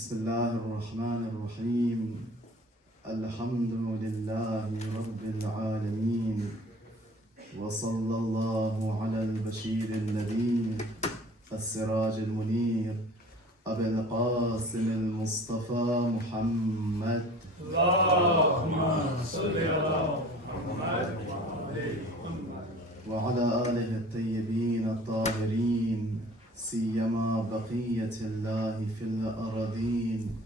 بسم الله الرحمن الرحيم الحمد لله رب العالمين وصلى الله على البشير النذير السراج المنير أبي القاسم المصطفى محمد اللهم صل على محمد وعلى آله الطيبين الطاهرين سيما بقية الله في الأراضين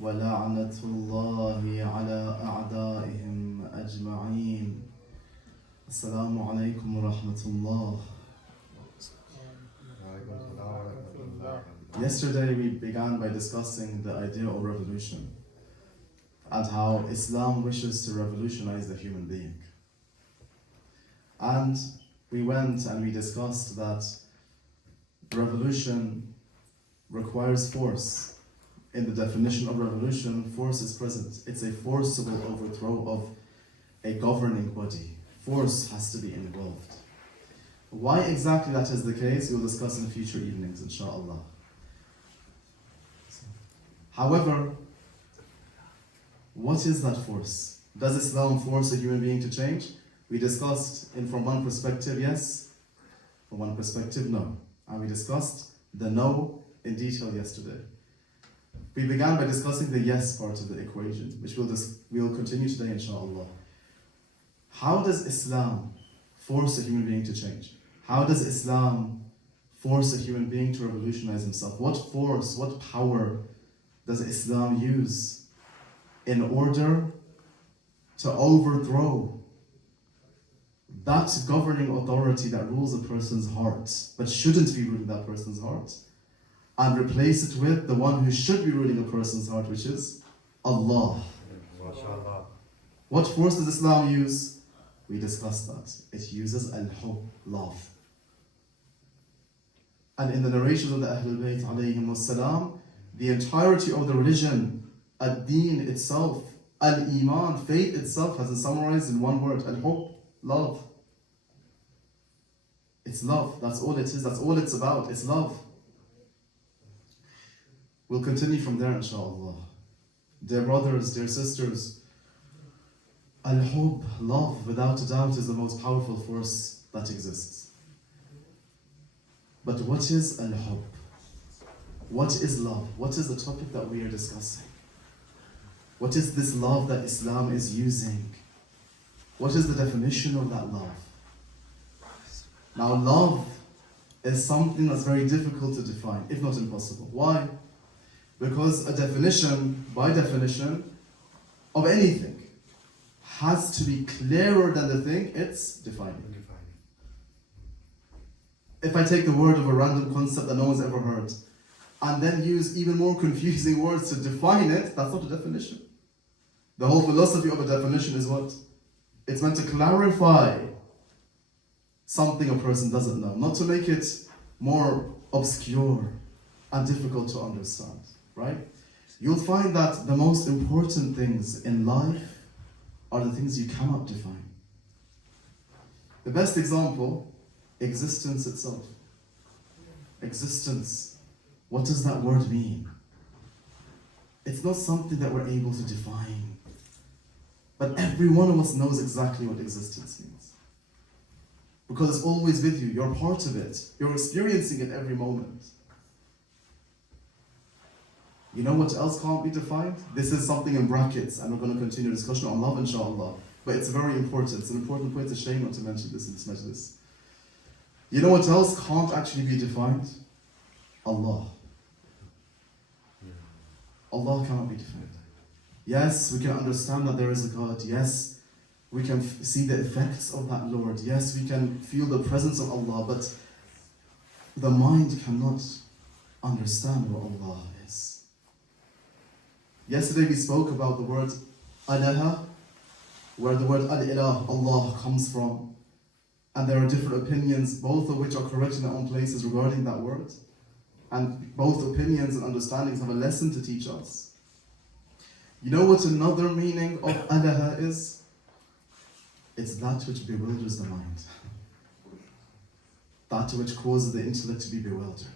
ولعنة الله على أعدائهم أجمعين. Assalamu alaikum wa rahmatullah. Yesterday we began by discussing the idea of revolution and how Islam wishes to revolutionize the human being. And we went and we discussed that revolution requires force. In the definition of revolution, force is present. It's a forcible overthrow of a governing body. Force has to be involved. Why exactly that is the case, we'll discuss in future evenings, inshallah. However, what is that force? Does Islam force a human being to change? We discussed from one perspective, yes. From one perspective, no. And we discussed the no in detail yesterday. We began by discussing the yes part of the equation, which we'll continue today, inshallah. How does Islam force a human being to change? How does Islam force a human being to revolutionize himself? What force, what power does Islam use in order to overthrow that governing authority that rules a person's heart, but shouldn't be ruling that person's heart, and replace it with the one who should be ruling a person's heart, which is Allah? What force does Islam use? We discussed that. It uses al-hub, love. And in the narrations of the Ahlul Bayt alayhim wassalam, the entirety of the religion, ad-deen itself, al-iman, faith itself, has been summarized in one word, al-hub, love. It's love. That's all it is. That's all it's about. It's love. We'll continue from there, inshallah. Dear brothers, dear sisters, al-hub, love, without a doubt, is the most powerful force that exists. But what is al-hub? What is love? What is the topic that we are discussing? What is this love that Islam is using? What is the definition of that love? Now, love is something that's very difficult to define, if not impossible. Why? Because a definition, by definition, of anything has to be clearer than the thing it's defining. If I take the word of a random concept that no one's ever heard, and then use even more confusing words to define it, that's not a definition. The whole philosophy of a definition is what? It's meant to clarify something a person doesn't know, not to make it more obscure and difficult to understand, right? You'll find that the most important things in life are the things you cannot define. The best example, existence itself. Existence. What does that word mean? It's not something that we're able to define. But every one of us knows exactly what existence means. Because it's always with you. You're part of it. You're experiencing it every moment. You know what else can't be defined? This is something in brackets, and we're going to continue discussion on love, inshallah. But it's very important. It's an important point. It's a shame not to mention this in this majlis. You know what else can't actually be defined? Allah. Allah cannot be defined. Yes, we can understand that there is a God. Yes, we can see the effects of that Lord. Yes, we can feel the presence of Allah, but the mind cannot understand what Allah is. Yesterday we spoke about the word alaha, where the word al-ilah, Allah, comes from. And there are different opinions, both of which are correct in their own places regarding that word. And both opinions and understandings have a lesson to teach us. You know what another meaning of alaha is? It's that which bewilders the mind. That which causes the intellect to be bewildered.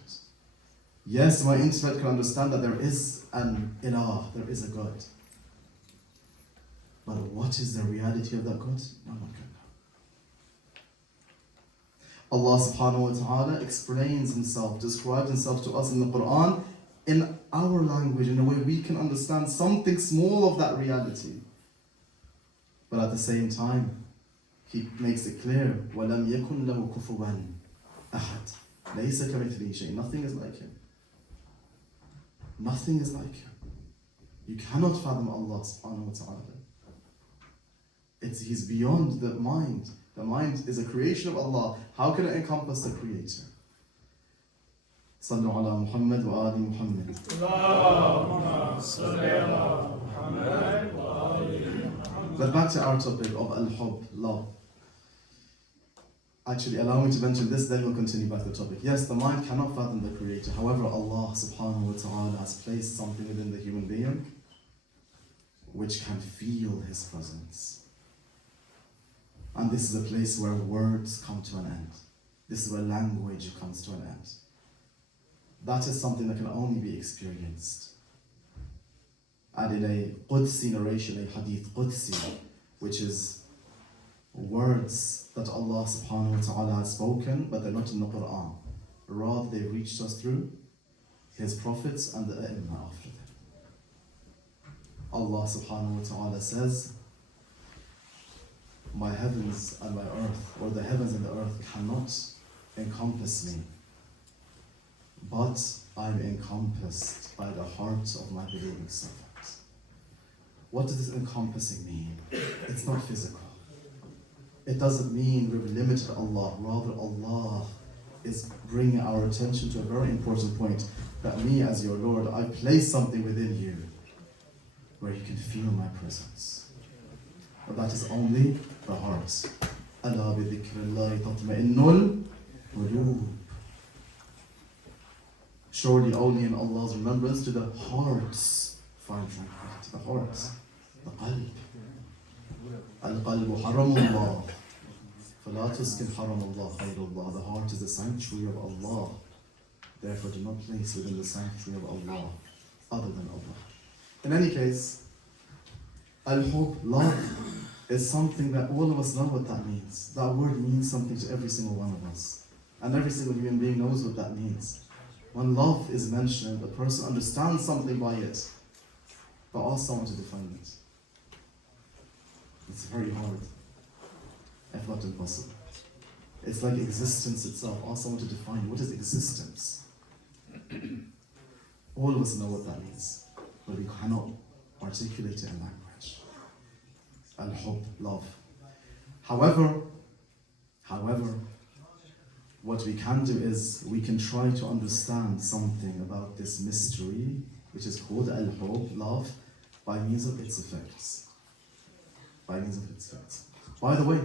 Yes, my intellect can understand that there is an ilah, there is a God. But what is the reality of that God? No one can know. Allah subhanahu wa ta'ala explains himself, describes himself to us in the Quran in our language, in a way we can understand something small of that reality. But at the same time, he makes it clear, وَلَمْ يَكُنْ لَهُ كُفُوًا أَحَدٌ لَيْسَ كَمِثْلِهِ شَيْءٌ. Nothing is like him. Nothing is like him. You cannot fathom Allah subhanahu wa ta'ala. He's beyond the mind. The mind is a creation of Allah. How can it encompass the Creator? صلوا على محمد وآل محمد. اللهم صل على محمد وآل محمد. But back to our topic of al-hub, love. Actually, allow me to mention this, then we'll continue back to the topic. Yes, the mind cannot fathom the Creator. However, Allah subhanahu wa ta'ala has placed something within the human being which can feel His presence. And this is a place where words come to an end. This is where language comes to an end. That is something that can only be experienced. And in a Qudsi narration, a Hadith Qudsi, which is words that Allah subhanahu wa ta'ala has spoken, but they're not in the Quran. Rather, they reached us through His prophets and the A'immah after them. Allah subhanahu wa ta'ala says, my heavens and my earth, or the heavens and the earth cannot encompass me, but I'm encompassed by the heart of my believing servant. What does this encompassing mean? It's not physical. It doesn't mean we've limited Allah. Rather, Allah is bringing our attention to a very important point, that me as your Lord, I place something within you where you can feel my presence. But that is only the heart. أَلَا بِذِكْرِ اللَّهِ تَطْمَئِنُّ الْقُلُوبُ. Surely only in Allah's remembrance do the hearts find tranquility. The hearts, the qalb. القلب حرم الله فلا تسكن حرم الله خير الله. The heart is the sanctuary of Allah. Therefore do not place within the sanctuary of Allah other than Allah. In any case, al-hub, love, is something that all of us know what that means. That word means something to every single one of us. And every single human being knows what that means. When love is mentioned, a person understands something by it, but ask someone to define it. It's very hard, if not impossible. It's like existence itself. Ask someone to define what is existence. All of us know what that means, but we cannot articulate it in language. Al-hub, love. However, what we can do is we can try to understand something about this mystery, which is called al-hub, love, by means of its effects. By means of its effects. By the way,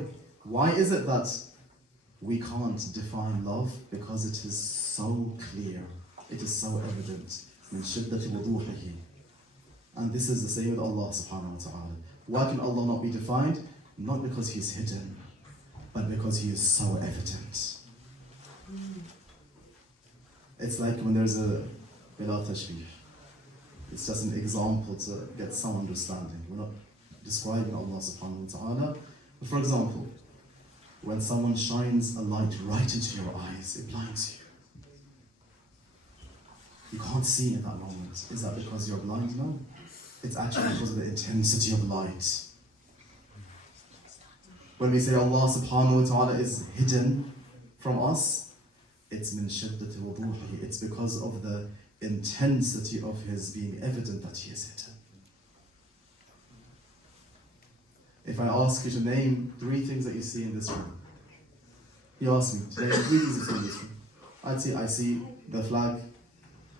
why is it that we can't define love? Because it is so clear, it is so evident. من شدة وضوحه. And this is the same with Allah subhanahu wa ta'ala. Why can Allah not be defined? Not because He is hidden, but because He is so evident. It's like when there's a bila tashbih. It's just an example to get some understanding. We're not describing Allah subhanahu wa ta'ala. But for example, when someone shines a light right into your eyes, it blinds you. You can't see in that moment. Is that because you're blind? No. It's actually because of the intensity of light. When we say Allah subhanahu wa ta'ala is hidden from us, it's min shiddati wuduhi. It's because of the intensity of His being evident that He is hidden. If I ask you to name 3 things that you see in this room, you ask me to name 3 things you see in this room. I see the flag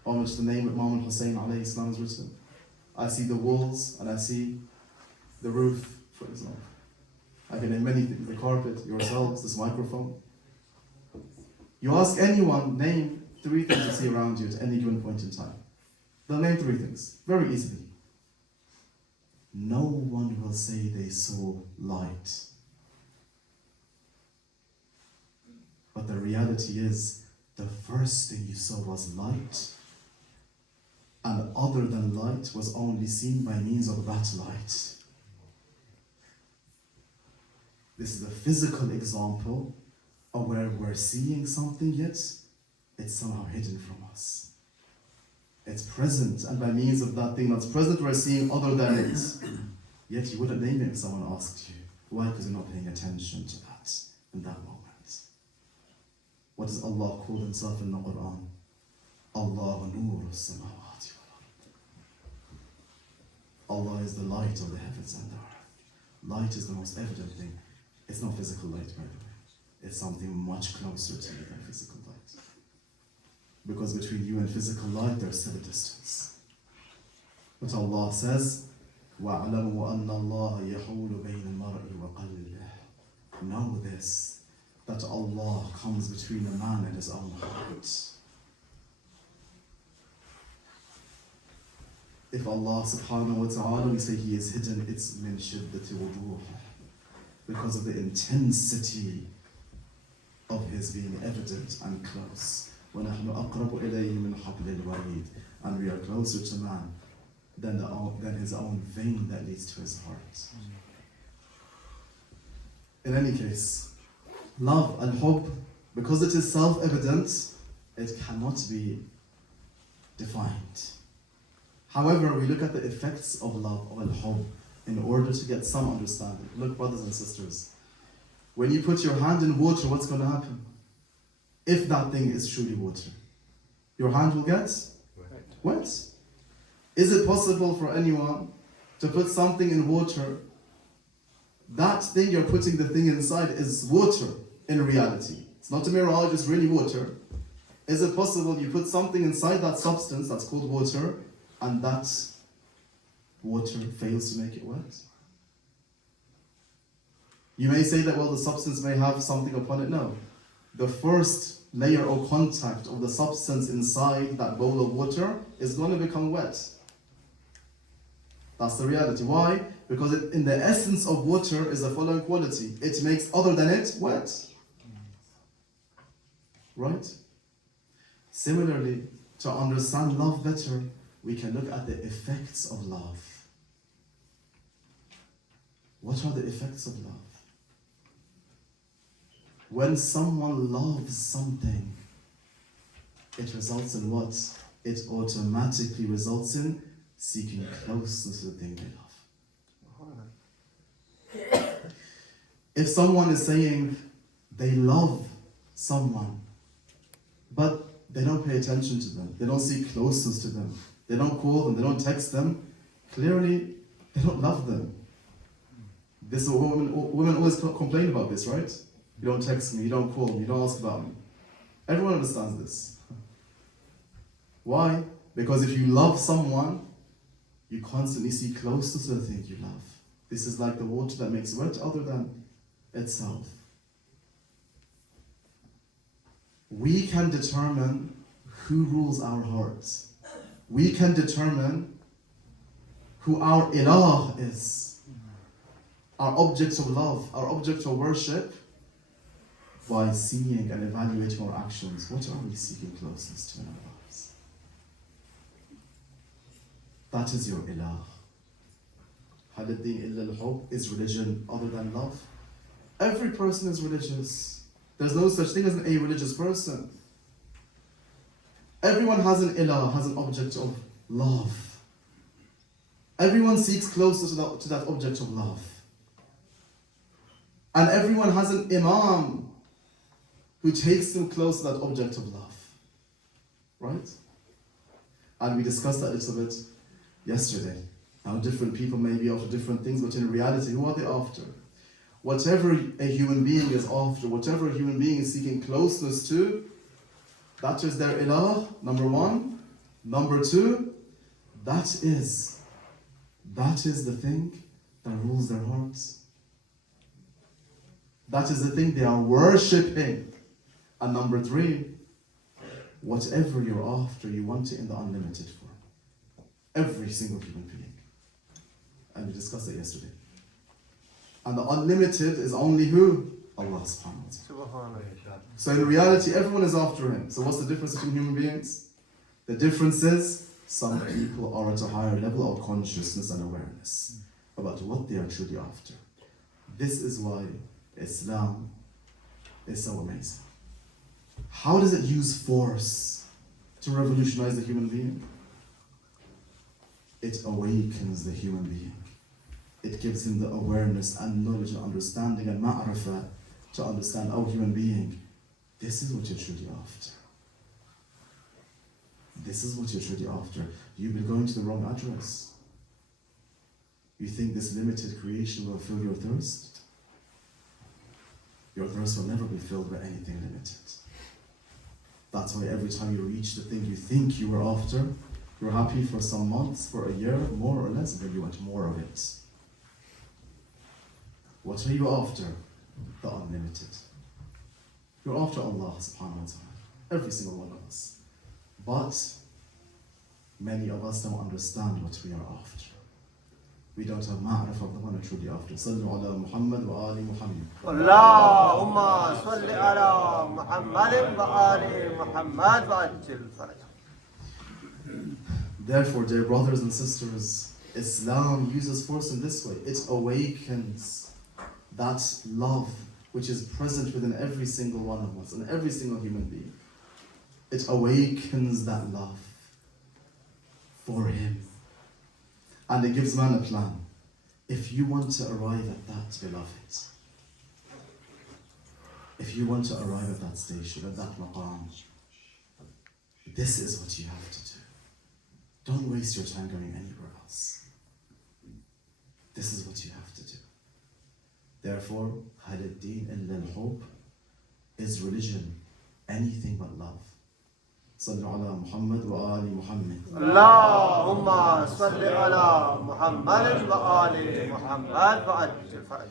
on which the name of Imam Hussein alayhi salam is written. I see the walls and I see the roof, for example. I can name many things, the carpet, yourselves, this microphone. You ask anyone, name 3 things you see around you at any given point in time. They'll name 3 things, very easily. No one will say they saw light. But the reality is, the first thing you saw was light, and other than light was only seen by means of that light. This is a physical example of where we're seeing something, yet it's somehow hidden from us. It's present, and by means of that thing that's present, we're seeing other than it. Yet you wouldn't name it if someone asked you. Why? Because you're not paying attention to that in that moment. What does Allah call Himself in the Quran? Allah Nur Samawati wal Allah is the light of the heavens and the earth. Light is the most evident thing. It's not physical light, by the way. It's something much closer to you than physical light. Because between you and physical light, there's still a distance. But Allah says, وَاعْلَمُوا أَنَّ اللَّهَ يَحُولُ بَيْنَ الْمَرْءِ وَقَلْبِهِ. Know this, that Allah comes between a man and his own heart. If Allah subhanahu wa ta'ala, we say He is hidden, it's min shiddati wuduh, because of the intensity of His being evident and close. وَنَحْنُ أَقْرَبُ إِلَيْهِ مِنْ حَبْلِ الْوَرِيدِ. And we are closer to man than his own vein that leads to his heart. In any case, love and hope, because it is self-evident, it cannot be defined. However, we look at the effects of love and hope in order to get some understanding. Look, brothers and sisters, when you put your hand in water, what's going to happen? If that thing is truly water, your hand will get wet. Is it possible for anyone to put something in water? That thing you're putting the thing inside is water in reality. It's not a mirage, it's really water. Is it possible you put something inside that substance that's called water, and that water fails to make it wet? You may say that, well, the substance may have something upon it. No. The first layer or contact of the substance inside that bowl of water is going to become wet. That's the reality. Why? Because in the essence of water is the following quality. It makes other than it wet. Right? Similarly, to understand love better, we can look at the effects of love. What are the effects of love? When someone loves something, it results in what? It automatically results in seeking closeness to the thing they love. If someone is saying they love someone, but they don't pay attention to them, they don't seek closeness to them, they don't call them, they don't text them, clearly they don't love them. This women always complain about this, right? You don't text me, you don't call me, you don't ask about me. Everyone understands this. Why? Because if you love someone, you constantly see closeness to the thing you love. This is like the water that makes wet other than itself. We can determine who rules our hearts. We can determine who our ilah is, our object of love, our object of worship, by seeing and evaluating our actions. What are we seeking closeness to in our lives? That is your ilah. هل الدين إلا الحب? Is religion other than love? Every person is religious. There's no such thing as an a-religious person. Everyone has an ilah, has an object of love. Everyone seeks closer to that object of love. And everyone has an imam who takes them close to that object of love. Right? And we discussed that a little bit yesterday. How different people may be after different things, but in reality, who are they after? Whatever a human being is after, whatever a human being is seeking closeness to, that is their ilah, number one. Number two, that is the thing that rules their hearts. That is the thing they are worshipping. And number three, whatever you're after, you want it in the unlimited form. Every single human being. And we discussed it yesterday. And the unlimited is only who? Allah subhanahu wa ta'ala. So in reality, everyone is after Him. So what's the difference between human beings? The difference is Some people are at a higher level of consciousness and awareness about what they are truly after. This is why Islam is so amazing. How does it use force to revolutionize the human being? It awakens the human being. It gives him the awareness and knowledge and understanding and ma'rifah to understand, oh, human being, this is what you're truly after. This is what you're truly after. You've been going to the wrong address. You think this limited creation will fill your thirst? Your thirst will never be filled by anything limited. That's why every time you reach the thing you think you were after, you're happy for some months, for a year, more or less, but you want more of it. What are you after? The unlimited. You're after Allah subhanahu wa ta'ala. Every single one of us. But many of us don't understand what we are after. We don't have ma'rifah of the one we're truly after. Sallu ala Muhammad wa ali Muhammad. Allahumma salli ala Muhammad wa ali Muhammad wa ajil faraj. Therefore, dear brothers and sisters, Islam uses force in this way. It awakens that love which is present within every single one of us and every single human being. It awakens that love for him. And it gives man a plan. If you want to arrive at that, beloved, if you want to arrive at that station, at that maqam, this is what you have to do. Don't waste your time going anywhere else. This is what you have to do. Therefore, هل الدين إلا الحب? Is religion anything but love? صلوا على محمد وآل محمد. Allahumma salli ala Muhammad wa ali Muhammad wa ajil faraj.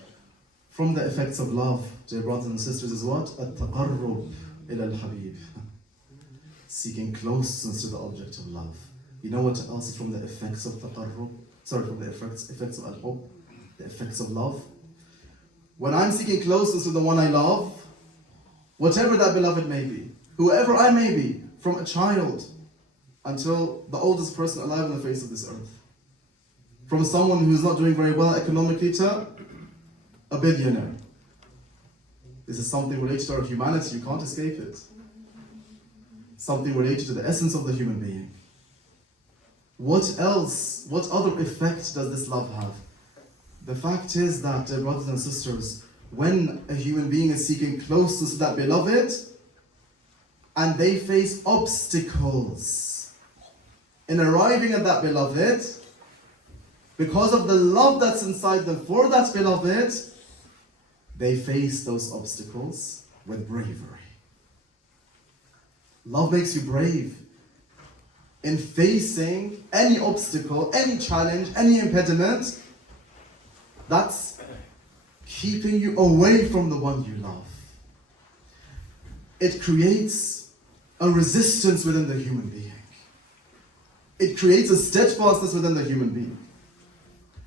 From the effects of love, dear brothers and sisters, is what? التقرب إلى الحبيب. Seeking closeness to the object of love. You know what else is from the effects of taqarrub? From the effects of al-hub, the effects of love. When I'm seeking closeness to the one I love, whatever that beloved may be, whoever I may be, from a child until the oldest person alive on the face of this earth, from someone who is not doing very well economically to a billionaire. This is something related to our humanity, you can't escape it. Something related to the essence of the human being. What else, what other effect does this love have? The fact is that, dear brothers and sisters, when a human being is seeking closeness to that beloved, and they face obstacles in arriving at that beloved, because of the love that's inside them for that beloved, they face those obstacles with bravery. Love makes you brave in facing any obstacle, any challenge, any impediment that's keeping you away from the one you love. It creates a resistance within the human being. It creates a steadfastness within the human being.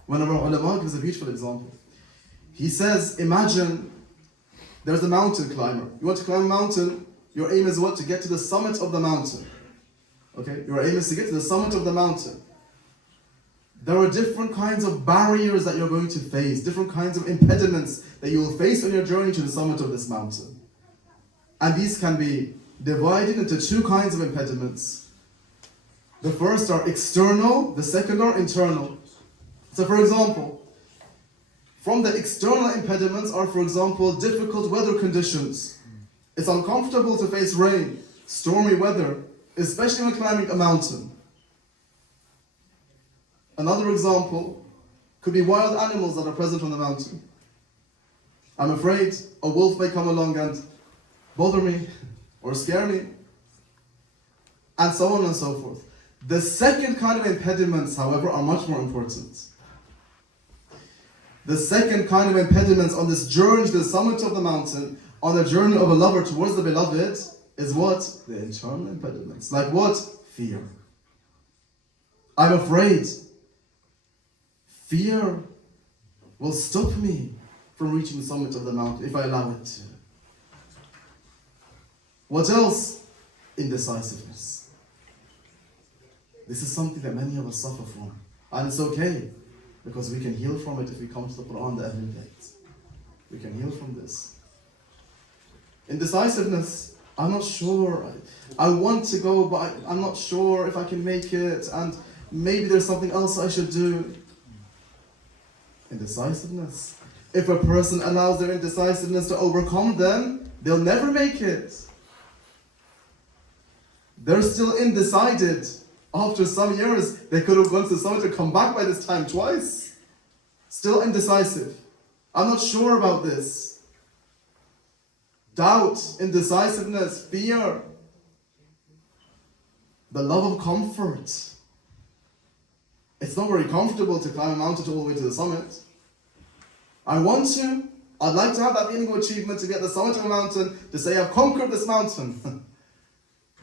One of our ulama gives a beautiful example. He says, imagine there's a mountain climber. You want to climb a mountain, your aim is what? To get to the summit of the mountain. Okay, your aim is to get to the summit of the mountain. There are different kinds of barriers that you're going to face, different kinds of impediments that you will face on your journey to the summit of this mountain. And these can be divided into two kinds of impediments. The first are external, the second are internal. So for example, from the external impediments are, for example, difficult weather conditions. It's uncomfortable to face rain, stormy weather, especially when climbing a mountain. Another example could be wild animals that are present on the mountain. I'm afraid a wolf may come along and bother me or scare me, and so on and so forth. The second kind of impediments, however, are much more important. The second kind of impediments on this journey to the summit of the mountain, on the journey of a lover towards the beloved, is what? The internal impediments. Like what? Fear. I'm afraid. Fear will stop me from reaching the summit of the mountain if I allow it to. What else? Indecisiveness. This is something that many of us suffer from. And it's okay, because we can heal from it if we come to the Quran, the Ahlul Bayt. We can heal from this. Indecisiveness. I'm not sure. I want to go, but I'm not sure if I can make it, and maybe there's something else I should do. Indecisiveness. If a person allows their indecisiveness to overcome them, they'll never make it. They're still undecided. After some years, they could have gone to someone to come back by this time twice. Still indecisive. I'm not sure about this. Doubt, indecisiveness, fear. The love of comfort. It's not very comfortable to climb a mountain all the way to the summit. I'd like to have that feeling of achievement, to be at the summit of a mountain, to say I've conquered this mountain.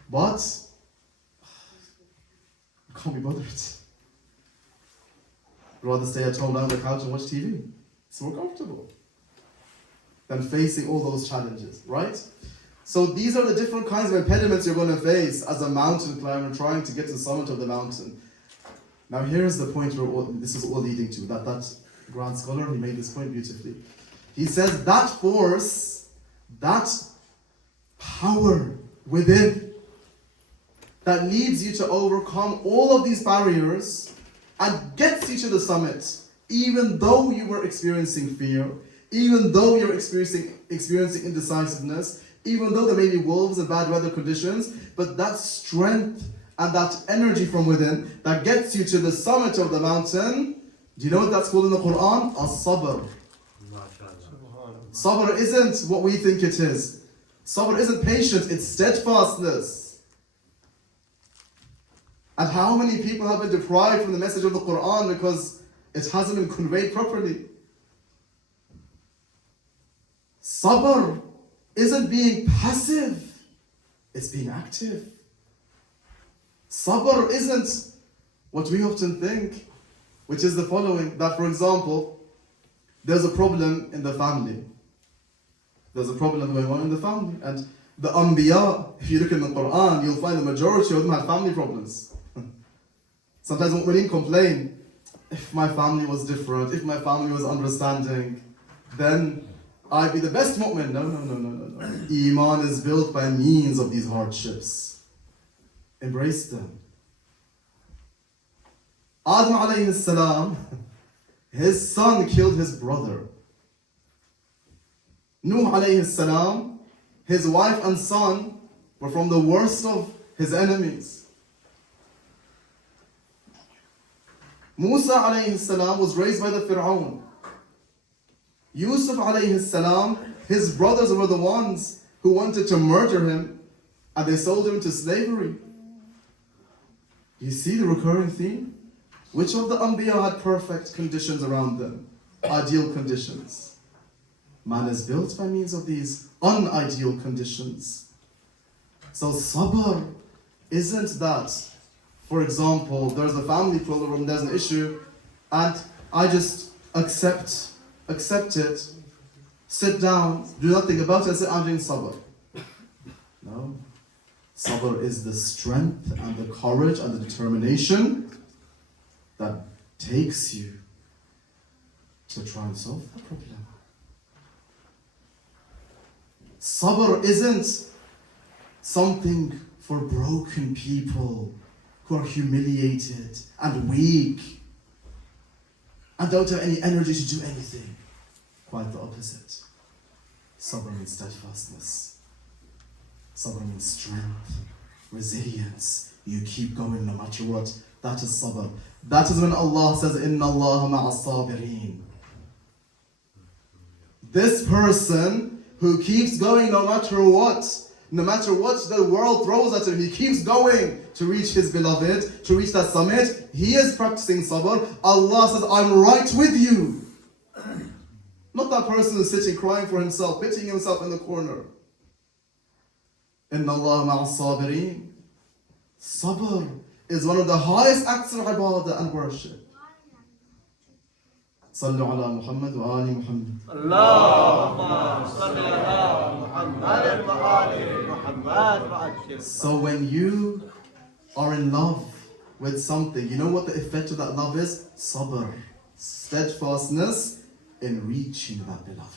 But I can't be bothered. I'd rather stay at home, down on the couch and watch TV. It's more comfortable than facing all those challenges, right? So these are the different kinds of impediments you're going to face as a mountain climber trying to get to the summit of the mountain. Now here's the point where this is all leading to. That grand scholar, he made this point beautifully. He says that force, that power within, that leads you to overcome all of these barriers and gets you to the summit, even though you were experiencing fear, even though you're experiencing indecisiveness, even though there may be wolves and bad weather conditions, but that strength and that energy from within that gets you to the summit of the mountain, do you know what that's called in the Quran? As-sabr. Sabr isn't what we think it is. Sabr isn't patience, it's steadfastness. And how many people have been deprived from the message of the Quran because it hasn't been conveyed properly? Sabr isn't being passive, it's being active. Sabr isn't what we often think, which is the following, that for example, there's a problem in the family. There's a problem going on in the family. And the Anbiya, if you look in the Quran, you'll find the majority of them have family problems. Sometimes mu'mineen complain, if my family was different, if my family was understanding, then I'd be the best mu'min. No. Iman is built by means of these hardships. Embrace them. Adam alayhi salam, his son killed his brother. Nuh alayhi salam, his wife and son were from the worst of his enemies. Musa alayhi salam was raised by the Fir'aun. Yusuf alayhi salam, his brothers were the ones who wanted to murder him and they sold him to slavery. You see the recurring theme? Which of the Anbiya had perfect conditions around them? Ideal conditions. Man is built by means of these unideal conditions. So sabr isn't that, for example, there's a family problem, there's an issue, and I just accept it, sit down, do nothing about it, and say, I'm doing sabr. No. Sabr is the strength and the courage and the determination that takes you to try and solve the problem. Sabr isn't something for broken people who are humiliated and weak and don't have any energy to do anything. Quite the opposite. Sabr means steadfastness. Sabr means strength, resilience. You keep going no matter what. That is sabr. That is when Allah says, Inna Allah ma'as sabirin. This person who keeps going no matter what the world throws at him, he keeps going to reach his beloved, to reach that summit. He is practicing sabr. Allah says, I'm right with you. Not that person who's sitting crying for himself, pitying himself in the corner. Inna Allah ma'as sabirin. Sabr is one of the highest acts of ibadah and worship. Sallu ala Muhammad wa ali Muhammad. Allahumma salli ala Muhammad wa ali Muhammad wa ajil. So when you are in love with something, you know what the effect of that love is? Sabr, steadfastness in reaching that beloved.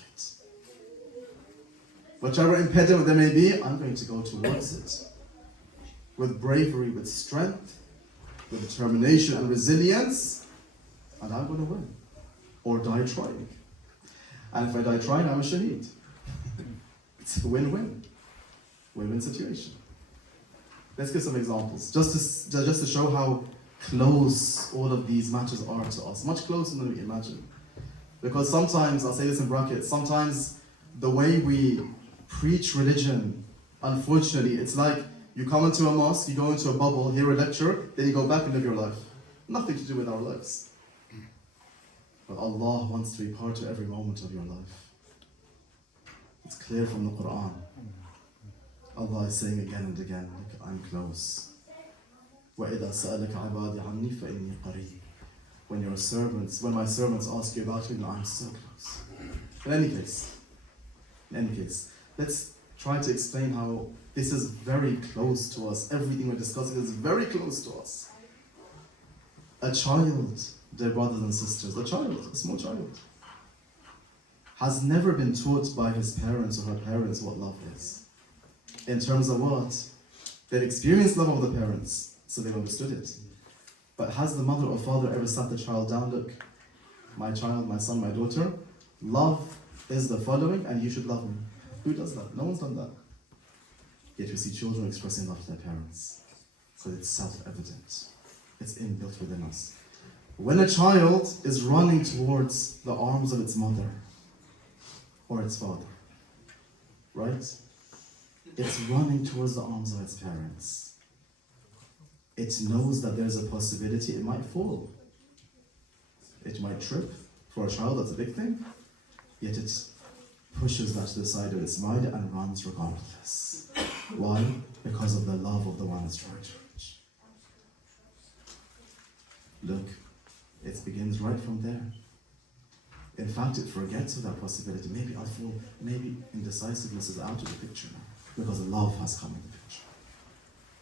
Whichever impediment there may be, I'm going to go towards it. With bravery, with strength, with determination and resilience, and I'm going to win. Or die trying. And if I die trying, I'm a shaheed. It's a win-win. Win-win situation. Let's give some examples. Just to show how close all of these matters are to us. Much closer than we imagine. Because sometimes, I'll say this in brackets, sometimes the way we preach religion, unfortunately, it's like you come into a mosque, you go into a bubble, hear a lecture, then you go back and live your life. Nothing to do with our lives. But Allah wants to be part of every moment of your life. It's clear from the Quran. Allah is saying again and again, look, I'm close. وَإِذَا سَأَلَكَ عِبَادِي عَنِّي فَإِنِّي قَرِيبٌ. When my servants ask you about me, no, I'm so close. In any case, let's try to explain how this is very close to us. Everything we're discussing is very close to us. A child, dear brothers and sisters, a small child, has never been taught by his parents or her parents what love is. In terms of what? They've experienced love of the parents, so they've understood it. But has the mother or father ever sat the child down, look, my child, my son, my daughter, love is the following and you should love me. Who does that? No one's done that. Yet we see children expressing love to their parents. So it's self-evident. It's inbuilt within us. When a child is running towards the arms of its mother or its father, right? It's running towards the arms of its parents. It knows that there's a possibility it might fall. It might trip. For a child, that's a big thing. Yet it pushes that to the side of its mind and runs regardless. Why? Because of the love of the one it's trying to reach. Look, it begins right from there. In fact, it forgets of that possibility. Maybe I'll fall. Maybe indecisiveness is out of the picture now. Because love has come in the picture.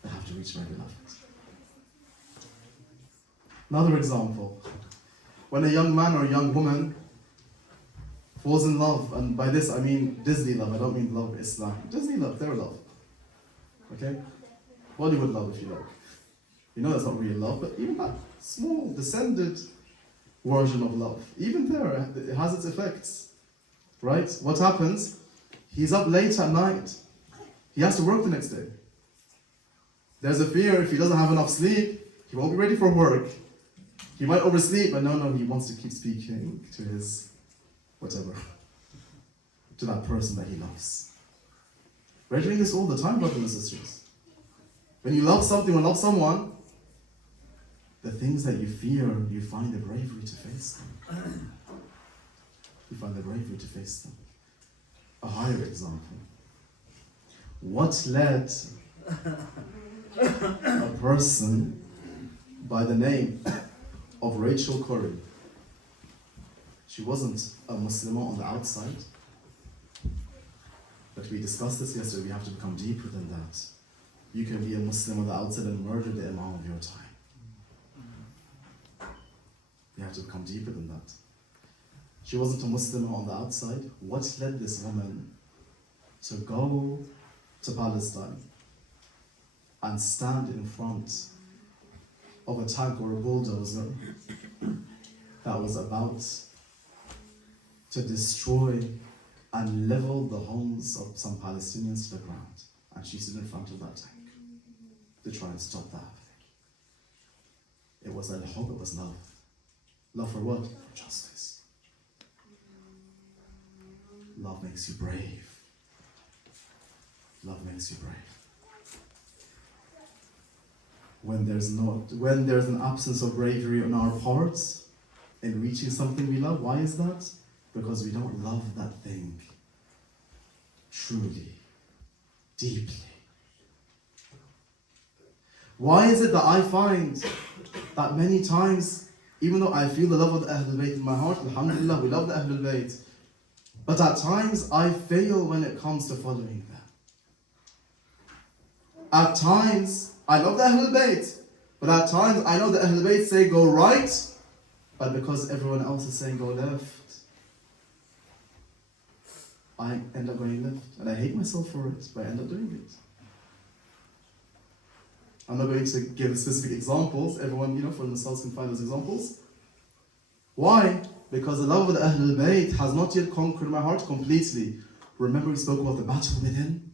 I have to reach my beloved. Another example. When a young man or a young woman falls in love, and by this I mean Disney love, I don't mean love Islam. Disney love, their love. Okay? Bollywood love, if you like. You know that's not real love, but even that small, descended version of love, even there, it has its effects. Right? What happens? He's up late at night. He has to work the next day. There's a fear if he doesn't have enough sleep, he won't be ready for work. He might oversleep, but no, he wants to keep speaking to his whatever, to that person that he loves. We're doing this all the time, brothers and sisters. When you love something or love someone, the things that you fear, you find the bravery to face them. You find the bravery to face them. A higher example. What led a person by the name of Rachel Corrie? She wasn't a Muslim on the outside, but we discussed this yesterday. We have to become deeper than that. You can be a Muslim on the outside and murder the Imam of your time. We have to become deeper than that. She wasn't a Muslim on the outside. What led this woman to go to Palestine and stand in front of a tank or a bulldozer that was about to destroy and level the homes of some Palestinians to the ground? And she stood in front of that tank to try and stop that happening. It was al-hub, it was love. Love for what? For justice. Love makes you brave. Love makes you brave. When there's an absence of bravery on our parts in reaching something we love, why is that? Because we don't love that thing truly, deeply. Why is it that I find that many times, even though I feel the love of the Ahlul Bayt in my heart, alhamdulillah, we love the Ahlul Bayt, but at times I fail when it comes to following them. At times, I love the Ahlul Bayt, But at times, I know the Ahlul Bayt say go right, but because everyone else is saying go left, I end up going left. And I hate myself for it, but I end up doing it. I'm not going to give specific examples. Everyone, for themselves can find those examples. Why? Because the love of the Ahlul Bayt has not yet conquered my heart completely. Remember we spoke about the battle within?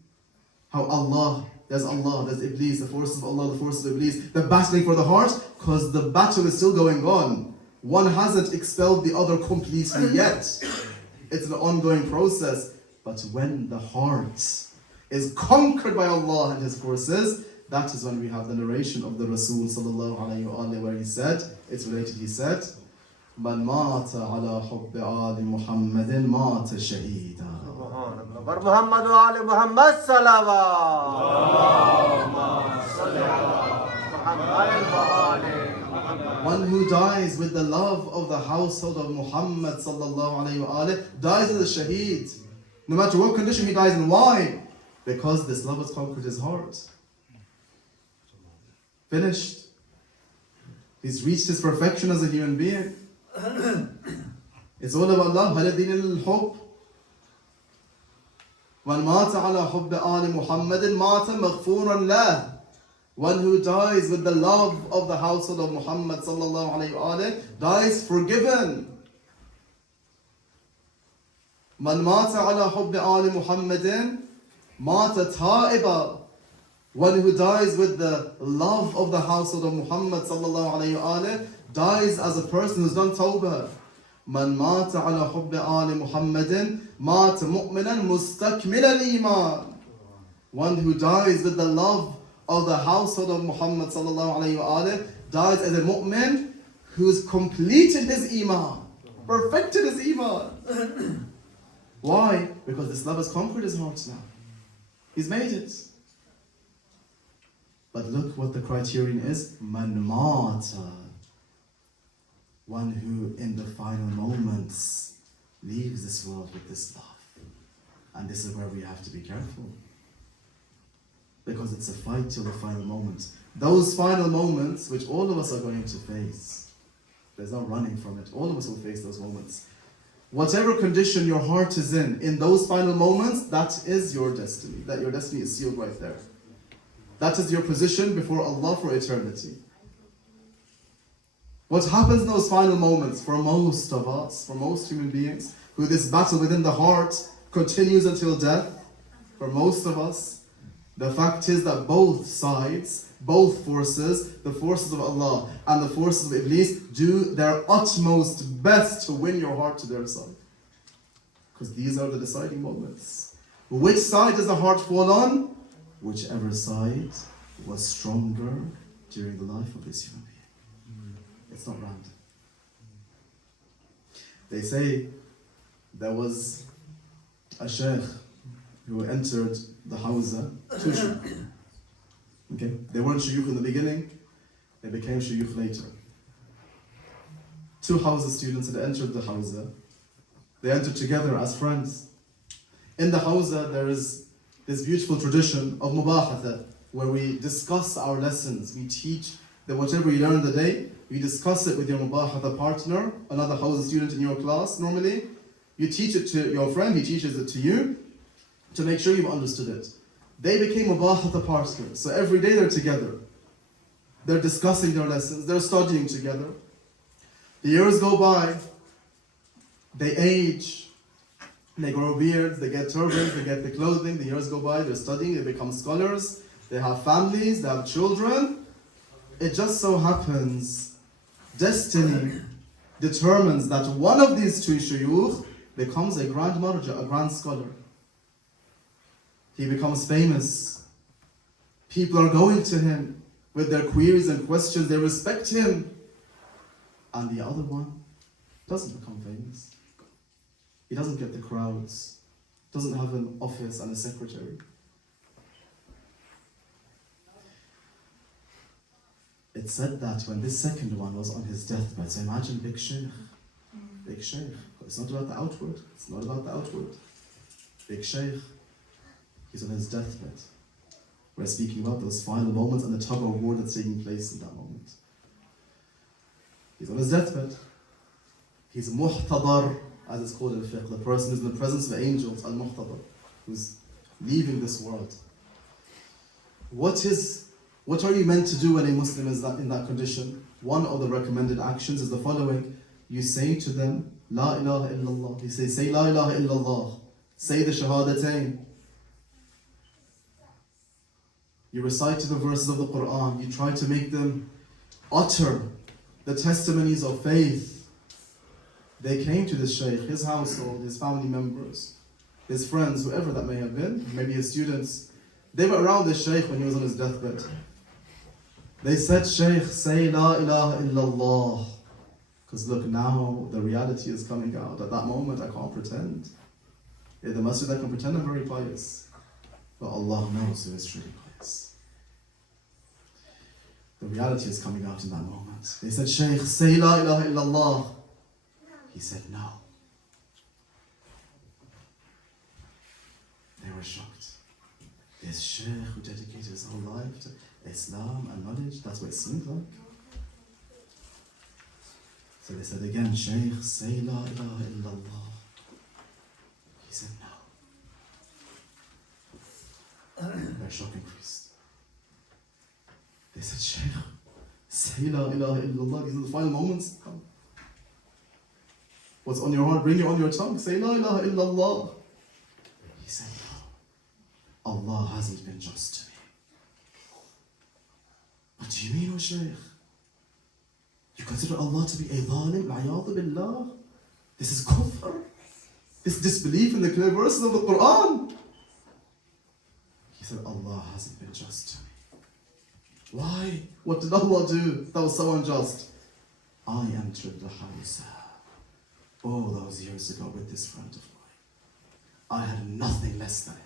How there's Iblis, the forces of Allah, the forces of Iblis, they're battling for the heart, because the battle is still going on. One hasn't expelled the other completely yet. It's an ongoing process. But when the heart is conquered by Allah and His forces, that is when we have the narration of the Rasul sallallahu alayhi wa alayhi, where he said, he said, من مات على حب آل محمد مات شهيدا. محمد وآل محمد صلوات. One who dies with the love of the household of Muhammad sallallahu alayhi wa alayhi dies as a shaheed. No matter what condition he dies in. Why? Because this love has conquered his heart. Finished. He's reached his perfection as a human being. It's all about love. هل الدين الحب. من مات على حب آل محمد مات مغفورا له. One who dies with the love of the household of Muhammad sallallahu alayhi wa alayhi dies forgiven. من مات على حب آل محمد مات تائبا. One who dies with the love of the household of Muhammad sallallahu alayhi wa alayhi dies as a person who's done tawbah. من مات على حب آل محمد مات مؤمنا مستكمل الإيمان. One who dies with the love of the household of Muhammad sallallahu alayhi wa alayhi dies as a mu'min who's completed his iman, perfected his iman. Why? Because this love has conquered his heart now. He's made it. But look what the criterion is. Man mata. One who in the final moments leaves this world with this love. And this is where we have to be careful. Because it's a fight till the final moment. Those final moments which all of us are going to face. There's no running from it. All of us will face those moments. Whatever condition your heart is in those final moments, that is your destiny. That your destiny is sealed right there. That is your position before Allah for eternity. What happens in those final moments for most of us, for most human beings, who this battle within the heart continues until death, for most of us, the fact is that both sides, both forces, the forces of Allah and the forces of Iblis, do their utmost best to win your heart to their side. Because these are the deciding moments. Which side does the heart fall on? Whichever side was stronger during the life of this human being. It's not random. They say there was a sheikh who entered the hawza, two shuyukh. Okay? They weren't shuyukh in the beginning, they became shuyukh later. Two hawza students had entered the hawza. They entered together as friends. In the hawza there is this beautiful tradition of mubahatha, where we discuss our lessons. We teach that whatever you learn in the day, you discuss it with your mubahatha partner, another hawza student in your class normally. You teach it to your friend, he teaches it to you, to make sure you've understood it. They became mubahatha partners, so every day they're together. They're discussing their lessons, they're studying together. The years go by, they age, they grow beards, they get turbans, they get the clothing, the years go by, they're studying, they become scholars, they have families, they have children. It just so happens, destiny determines that one of these two shuyukh becomes a grand marja, a grand scholar. He becomes famous. People are going to him with their queries and questions, they respect him. And the other one doesn't become famous. He doesn't get the crowds, doesn't have an office and a secretary. It said that when this second one was on his deathbed, so imagine big sheikh. Big sheikh. It's not about the outward. It's not about the outward. Big sheikh. He's on his deathbed. We're speaking about those final moments and the tug of war that's taking place in that moment. He's on his deathbed. He's muhtadar, as it's called in fiqh, the person who's in the presence of angels, al-muhtadar, who's leaving this world. What are you meant to do when a Muslim is in that condition? One of the recommended actions is the following. You say to them, La ilaha illallah. You say La ilaha illallah. Say the shahadatain. You recite the verses of the Quran. You try to make them utter the testimonies of faith. They came to this shaykh, his household, his family members, his friends, whoever that may have been, maybe his students. They were around this shaykh when he was on his deathbed. They said, Shaykh, say La ilaha illallah. Because look, now the reality is coming out. At that moment, I can't pretend. In the masjid, I can pretend I'm very pious. But Allah knows who is truly pious. The reality is coming out in that moment. They said, Shaykh, say La ilaha illallah. He said, no. They were shocked. This shaykh who dedicated his whole life to Islam and knowledge, that's what it seemed like. So they said again, Shaykh, say La ilaha illallah. He said no. Their shock increased. They said, Shaykh, say La ilaha illallah. These are the final moments. What's on your heart, bring it on your tongue. Say La ilaha illallah. He said, no. Allah hasn't been just to me. What do you mean, O Shaykh? You consider Allah to be a dhalim, la'yadu billah? This is kufr. This disbelief in the clear verses of the Quran. He said, Allah hasn't been just to me. Why? What did Allah do that was so unjust? I entered the house all those years ago with this friend of mine. I had nothing less than him.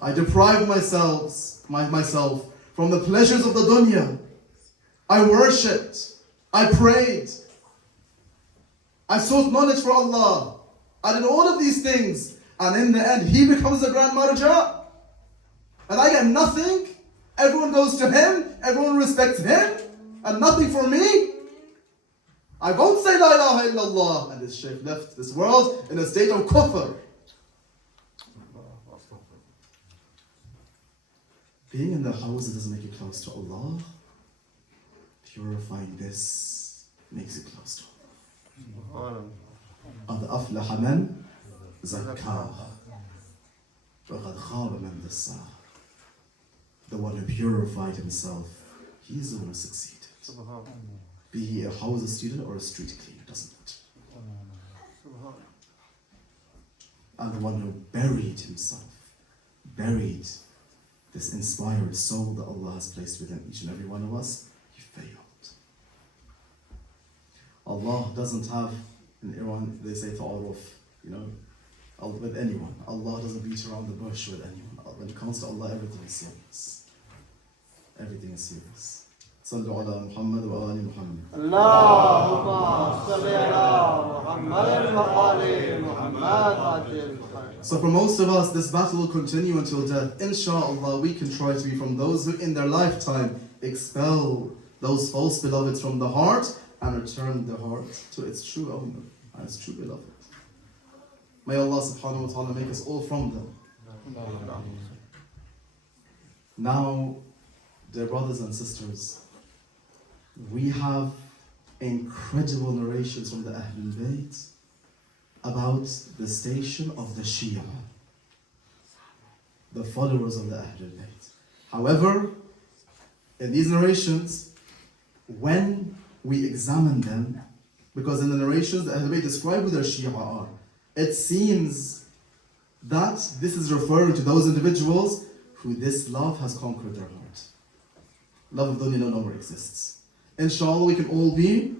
I deprived myself from the pleasures of the dunya. I worshipped. I prayed. I sought knowledge for Allah. I did all of these things. And in the end, he becomes the grand marja. And I get nothing. Everyone goes to him. Everyone respects him. And nothing for me. I won't say La ilaha illallah. And this shaykh left this world in a state of kufr. Being in the houses doesn't make you close to Allah. Purifying this makes it close to Allah. قَدْ أَفْلَحَ مَنْ زَكَّاهَا وَقَدْ خَابَ مَنْ دَسَّاهَا. The one who purified himself, he's the one who succeeded. Be he a house student or a street cleaner, doesn't matter. And the one who buried himself, buried this inspired soul that Allah has placed within each and every one of us, he failed. Allah doesn't have, in Iran they say ta'aruf, with anyone. Allah doesn't beat around the bush with anyone. When it comes to Allah, everything is serious. Everything is serious. صلوا على محمد وآل محمد. اللهم صل على محمد وآل محمد. So for most of us, this battle will continue until death. Insha'Allah, we can try to be from those who in their lifetime expel those false beloveds from the heart and return the heart to its true owner and its true beloved. May Allah subhanahu wa ta'ala make us all from them. Now, dear brothers and sisters, we have incredible narrations from the Ahlul Bayt about the station of the Shia, the followers of the Ahlul Bayt. However, in these narrations, when we examine them, because in the narrations the Ahlul Bayt describe who their Shia are, it seems that this is referring to those individuals who this love has conquered their heart. Love of dunya no longer exists. Inshallah, we can all be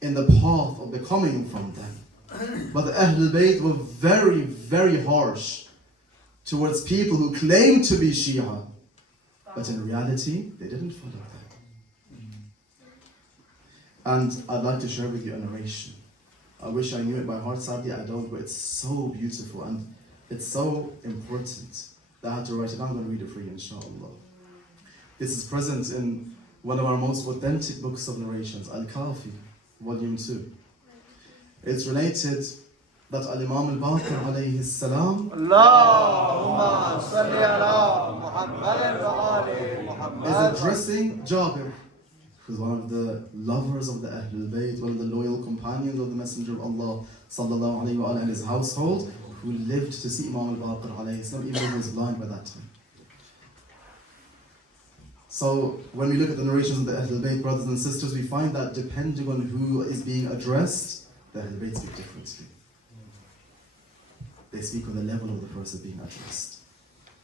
in the path of becoming from them. But the Ahlul Bayt were very, very harsh towards people who claim to be Shia, but in reality, they didn't follow them. And I'd like to share with you a narration. I wish I knew it by heart, sadly I don't, but it's so beautiful and it's so important that I had to write it down. I'm going to read it for you, inshallah. This is present in one of our most authentic books of narrations, Al-Kafi, Volume 2. It's related that Al-Imam al-Baqir alayhi salam Allahumma salli ala Muhammad wa ali Muhammad. is addressing Jabir, who's one of the lovers of the Ahlul Bayt, one of the loyal companions of the Messenger of Allah sallallahu alayhi wa alihi, and his household, who lived to see Imam al-Baqir alayhi salam, even though he was blind by that time. So when we look at the narrations of the Ahlul Bayt, brothers and sisters, we find that depending on who is being addressed, the Ahlul Bayt speak differently. They speak on the level of the person being addressed.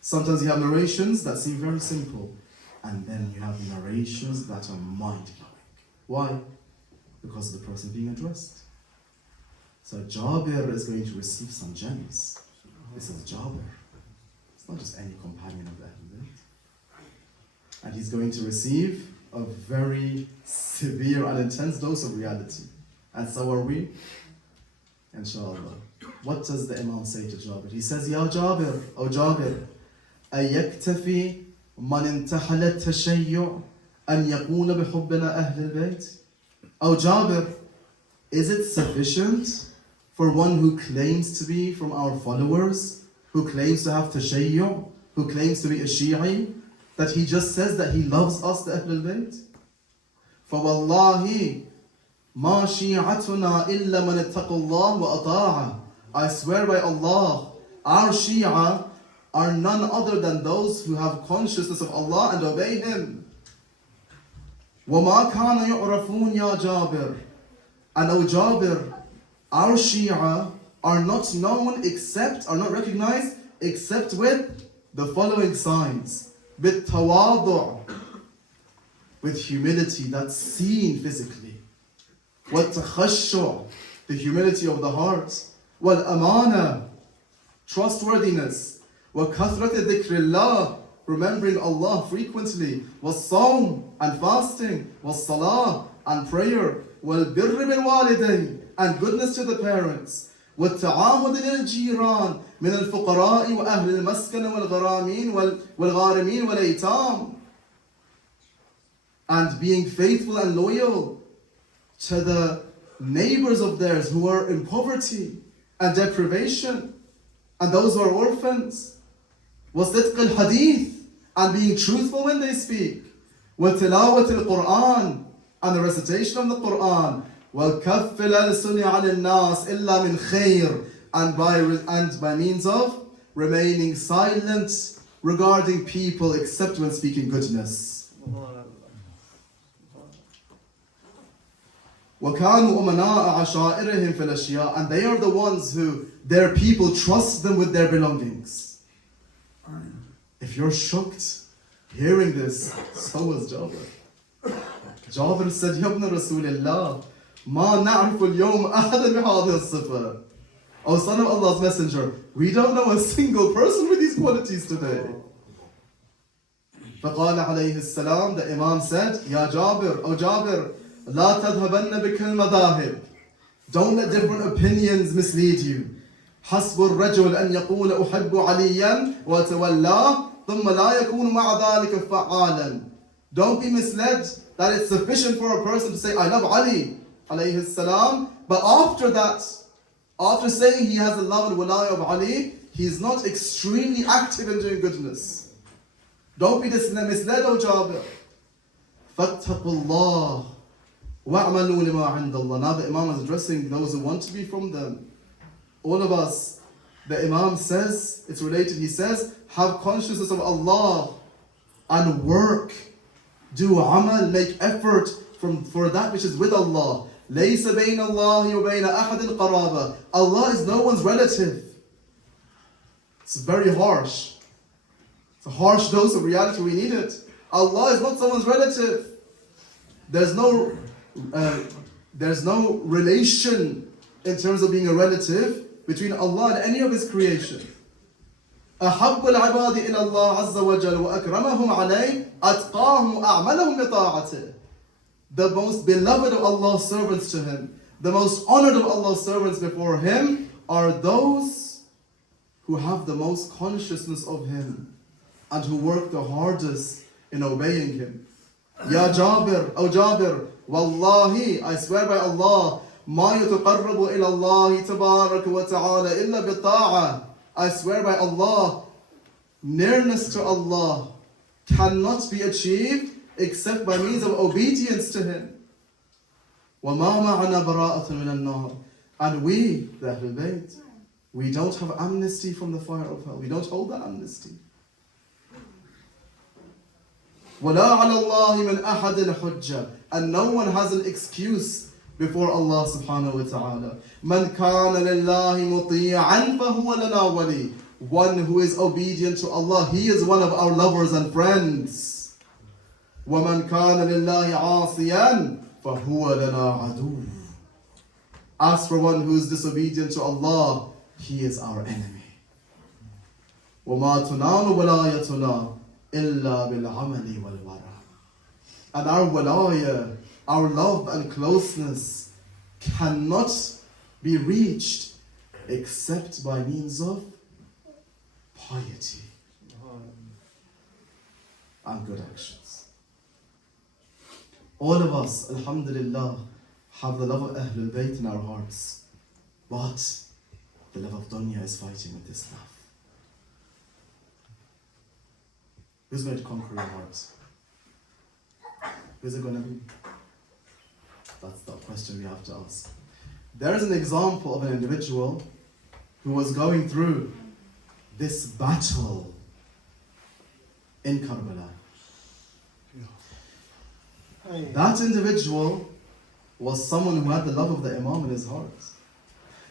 Sometimes you have narrations that seem very simple, and then you have narrations that are mind-blowing. Why? Because of the person being addressed. So Jabir is going to receive some gems. This is Jabir. It's not just any companion of the Ahlul Bayt. And he's going to receive a very severe and intense dose of reality. And so are we, inshallah. What does the Imam say to Jabir? He says, Ya Jabir, O Jabir, أَيَكْتَفِي مَنْ انْتَحَلَ التَّشَيُّعْ أَنْ يَقُولَ بِحُبِّنَا أَهْلِ الْبَيْتِ. O Jabir, is it sufficient for one who claims to be from our followers, who claims to have tashayyu', who claims to be a Shi'i, that he just says that he loves us, the Ahlul Bayt? فَوَاللَّهِ مَا شِيعَتُنَا إِلَّا مَنِ اتَّقَى اللَّهِ وَأَطَاعَهُ. I swear by Allah, our Shia are none other than those who have consciousness of Allah and obey Him. وَمَا كَانَ يُعْرَفُونَ يَا جَابِرُ. And O Jabir, our Shia are not known except, are not recognized except with the following signs. بالتواضع, with humility that's seen physically. والتخشع, the humility of the heart. والأمانة, trustworthiness. وكثرة ذكر الله, remembering Allah frequently. والصوم, and fasting. والصلاة, and prayer. والبر بالوالدين, and goodness to the parents. والتعاهد للجيران من الفقراء وأهل المسكن والغارمين والأيتام. And being faithful and loyal to the neighbors of theirs who are in poverty and deprivation, and those who are orphans. وصدق الحديث, and being truthful when they speak. وتلاوة القرآن, and the recitation of the Quran. وَكَفِّ الْأَلْسُنِ عَنِ النَّاسِ إِلَّا مِنْ خَيْرٍ, and by means of remaining silent regarding people except when speaking goodness. وَكَانُوا أُمَنَاءَ عَشَائِرِهِمْ فِي الْأَشْيَاءِ, and they are the ones who their people trust them with their belongings. If you're shocked hearing this, so was Jabir. Jabir said, يَا ابْنَ رَسُولِ اللَّهِ مَا نَعْرِفُ الْيَوْمَ أَحَدًا بِهَذِهِ الصِّفَةِ. O son of Allah's messenger, we don't know a single person with these qualities today. فقال عليه السلام, the Imam said, يا جابر, O Jabir, لا تذهبن بك المذاهب. Don't let different opinions mislead you. حسب الرجل أن يقول أحب عليا وتولاه ثم لا يكون مع ذلك فعالا. Don't be misled that it's sufficient for a person to say, I love Ali alayhi salam, but after that, after saying he has a love and walaya of Ali, he is not extremely active in doing goodness. Don't be misled, O Jabir. فَاتَّقُوا اللَّهِ وَاعْمَلُوا لِمَا عِنْدَ اللَّهِ. Now the Imam is addressing those who want to be from them. All of us, the Imam says, it's related, he says, have consciousness of Allah and work. Do amal, make effort for that which is with Allah. لَيْسَ بَيْنَ اللَّهِ وَبَيْنَ أَحَدٍ قَرَابًا. Allah is no one's relative. It's very harsh. It's a harsh dose of reality, we need it. Allah is not someone's relative. There's no relation in terms of being a relative between Allah and any of His creation. أحب العباد إلى الله عز وجل وأكرمهم عليه أتقاهم أعملهم لطاعته. The most beloved of Allah's servants to Him, the most honored of Allah's servants before Him are those who have the most consciousness of Him and who work the hardest in obeying Him. Ya Jabir, O Jabir, Wallahi, I swear by Allah, ما يتقرب إلى الله تبارك وتعالى إلا بالطاعة. I swear by Allah, nearness to Allah cannot be achieved except by means of obedience to Him. وَمَا مَعَنَا بَرَاءَةٌ مِنَ النَّارِ. And we, the Ahlul Bayt, we don't have amnesty from the fire of hell. We don't hold that amnesty. وَلَا عَلَى اللَّهِ مِنْ أَحَدٍ حُجَّةٍ. And no one has an excuse before Allah subhanahu wa ta'ala. مَنْ كَانَ لِلَّهِ مُطِيعًا فَهُوَ لَنَا وَلِيٌّ. One who is obedient to Allah, he is one of our lovers and friends. وَمَنْ كَانَ لِلَّهِ عَاصِيًا فَهُوَ لَنَا عَدُوٌّ. As for one who is disobedient to Allah, he is our enemy. وَمَا تُنَالُ وَلَايَتُنَا إِلَّا بِالْعَمَلِ وَالْوَرَى. And our walaya, our love and closeness cannot be reached except by means of piety and good actions. All of us, alhamdulillah, have the love of Ahlul Bayt in our hearts, but the love of dunya is fighting with this love. Who's going to conquer your heart? Who's it going to be? That's the question we have to ask. There is an example of an individual who was going through this battle in Karbala. That individual was someone who had the love of the Imam in his heart.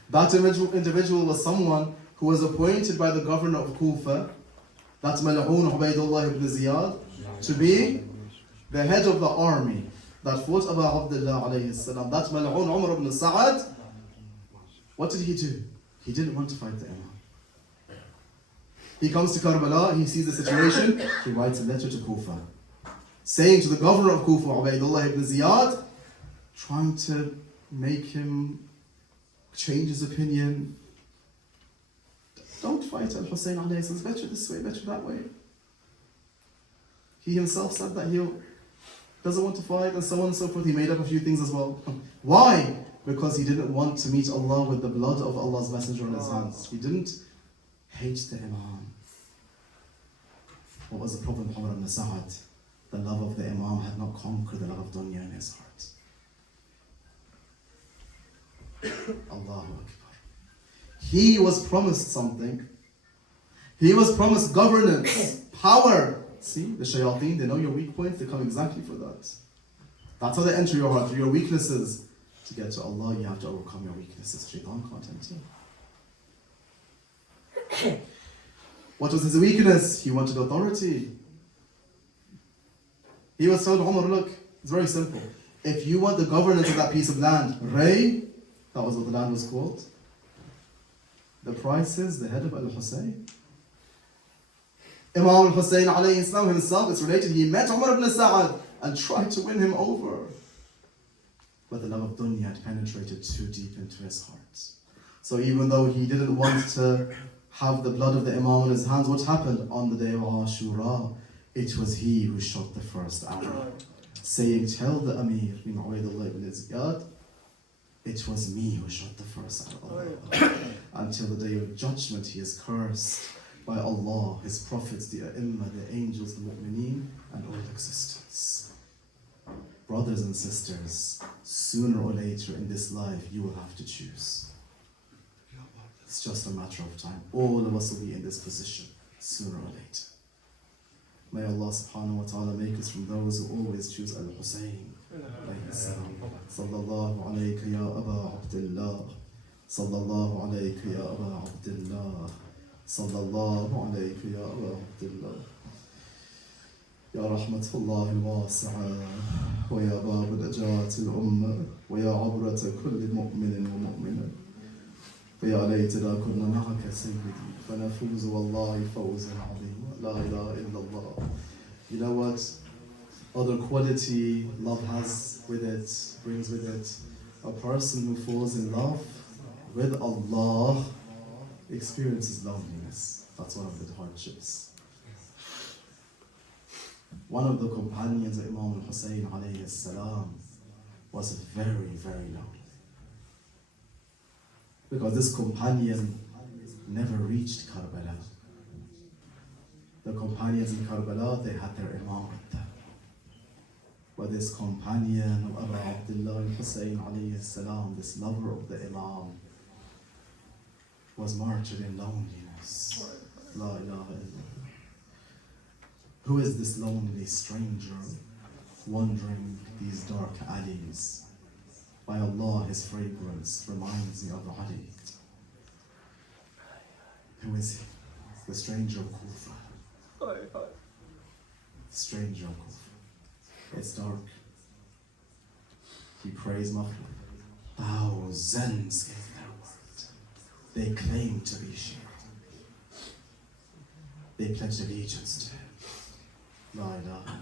That individual was someone who was appointed by the governor of Kufa, that's Mal'oon Ubaydullah ibn Ziyad, to be the head of the army that fought Abu Abdullah alayhi salam. That's Mal'oon Umar ibn Sa'ad. What did he do? He didn't want to fight the Imam. He comes to Karbala, he sees the situation, he writes a letter to Kufa, saying to the governor of Kufa, Ubaydullah ibn Ziyad, trying to make him change his opinion. Don't fight Al-Hussein alayhi salam, it's better this way, better that way. He himself said that he doesn't want to fight and so on and so forth. He made up a few things as well. Why? Because he didn't want to meet Allah with the blood of Allah's messenger in his hands. He didn't hate the Imam. What was the problem with Umar ibn Sa'ad? The love of the Imam had not conquered the love of dunya in his heart. Allahu Akbar. He was promised something. He was promised governance, power. See, the shayateen, they know your weak points, they come exactly for that. That's how they enter your heart, through your weaknesses. To get to Allah, you have to overcome your weaknesses. Shaitan can't enter. What was his weakness? He wanted authority. He was told, Umar, look, it's very simple. If you want the governance of that piece of land, Ray, that was what the land was called. The price is the head of Al-Hussein. Imam Al-Hussein alayhi salam himself, it's related, he met Umar ibn Sa'ad and tried to win him over. But the love of dunya had penetrated too deep into his heart. So even though he didn't want to have the blood of the Imam in his hands, what happened on the day of Ashura? It was he who shot the first arrow, saying, tell the Amir, Ubaydullah ibn Ziyad, it was me who shot the first arrow. Until the day of judgment, he is cursed by Allah, His prophets, the A'imma, the angels, the Mu'mineen, and all existence. Brothers and sisters, sooner or later in this life, you will have to choose. It's just a matter of time. All of us will be in this position, sooner or later. May Allah subhanahu wa ta'ala make us from those who always choose Al-Hussein. Sallallahu alayka ya Aba Abdullah. Sallallahu alayka ya Aba Abdullah. Sallallahu alayka ya Aba Abdullah. يا رحمة الله الواسعة ويا باب نجاة الأمة ويا عبرة كل مؤمن ومؤمنة فيا ليتنا كنا معك سيدي فنفوز والله فوزا عظيما لا إله إلا الله. You know what other quality love has with it, brings with it? A person who falls in love with Allah experiences loneliness. That's one of the hardships. One of the companions of Imam al-Hussein alayhi salam was very, very lonely. Because this companion never reached Karbala. The companions in Karbala, they had their Imam with them. But this companion of Abu Abdullah al-Hussein alayhi salam, this lover of the Imam, was martyred in loneliness. La ilaha illallah. Who is this lonely stranger wandering these dark alleys? By Allah, his fragrance reminds me of Ali. Who is he? The stranger of Kufa. Stranger of Kufa. It's dark. He prays Maghrib. Thousands gave their word. They claim to be Shia. They pledged allegiance to him. La ilaha.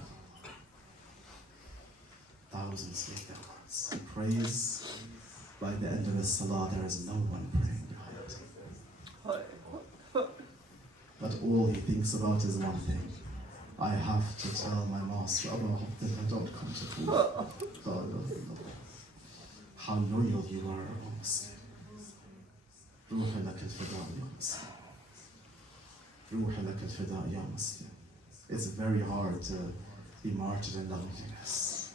Thousands gave their words. He prays. By the end of his salah, there is no one praying behind. But all he thinks about is one thing. I have to tell my master, Abu Abdullah, don't come to Kufa. How loyal you are, O Muslim. روحي لك الفداء يا مسلم. روحي لك الفداء يا Muslim. It's very hard to be martyred in loneliness.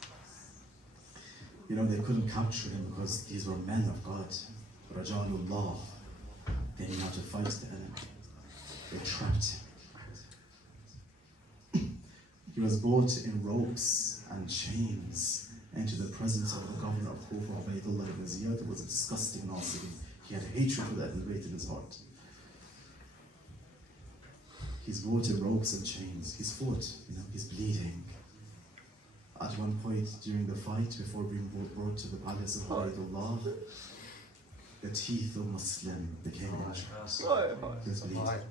You know, they couldn't capture him because these were men of God. Rajalullah. They knew how to fight the enemy. They trapped him. He was brought in ropes and chains into the presence of the governor of Kufa, Ubaydullah ibn Ziyad. It was a disgusting Nasiri. He had hatred for that elevated in his heart. He's brought in ropes and chains. He's fought, he's bleeding. At one point during the fight, before being brought to the palace of Ubaydullah, the teeth of Muslim became injured. He was bleeding.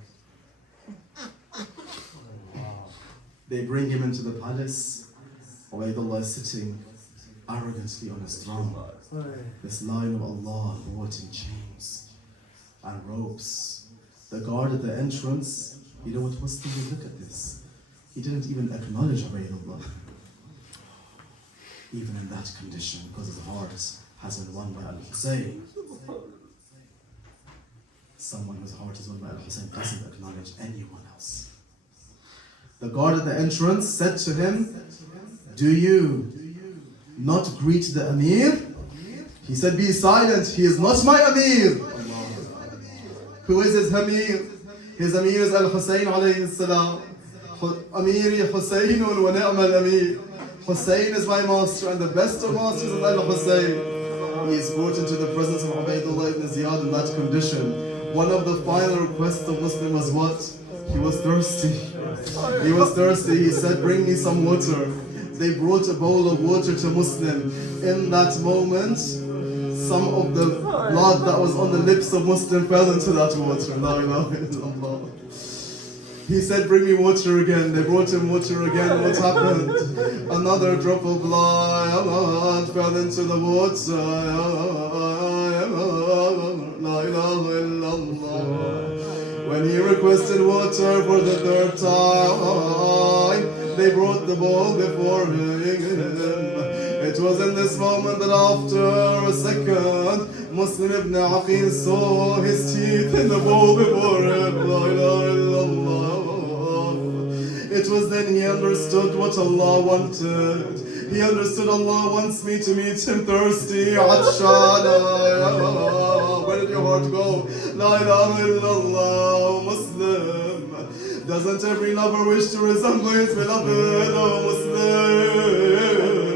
They bring him into the palace. Ubaydullah is sitting arrogantly on his throne. This lion of Allah brought in chains and ropes. The guard at the entrance, you know what Muslim would look at this? He didn't even acknowledge Ubaydullah. Even in that condition, because his heart has been won by Al-Hussein. Someone whose heart is won by Al-Hussein doesn't acknowledge anyone else. The guard at the entrance said to him, do you not greet the Amir? He said, be silent, he is not my Amir. Who is his Amir? His Amir is Al-Hussein alayhi salam. Amiri Husaynun wa ni'mal Amir. Hussein is my master and the best of masters is Al-Hussein. He is brought into the presence of Ubaydullah ibn Ziyad in that condition. One of the final requests of Muslim was what? He was thirsty. He was thirsty. He said, bring me some water. They brought a bowl of water to Muslim. In that moment, some of the blood that was on the lips of Muslim fell into that water. La ilaha illallah. He said, bring me water again. They brought him water again. What happened? Another drop of blood fell into the water. La ilaha illallah. When he requested water for the third time, they brought the bowl before him. It was in this moment that after a second, Muslim ibn Aqil saw his teeth in the bowl before him. La ilaha illallah. It was then he understood what Allah wanted. He understood Allah wants me to meet him thirsty. Atshana. Where did your heart go? La ilaha illallah. Muslim. Doesn't every lover wish to resemble his beloved? Oh Muslim.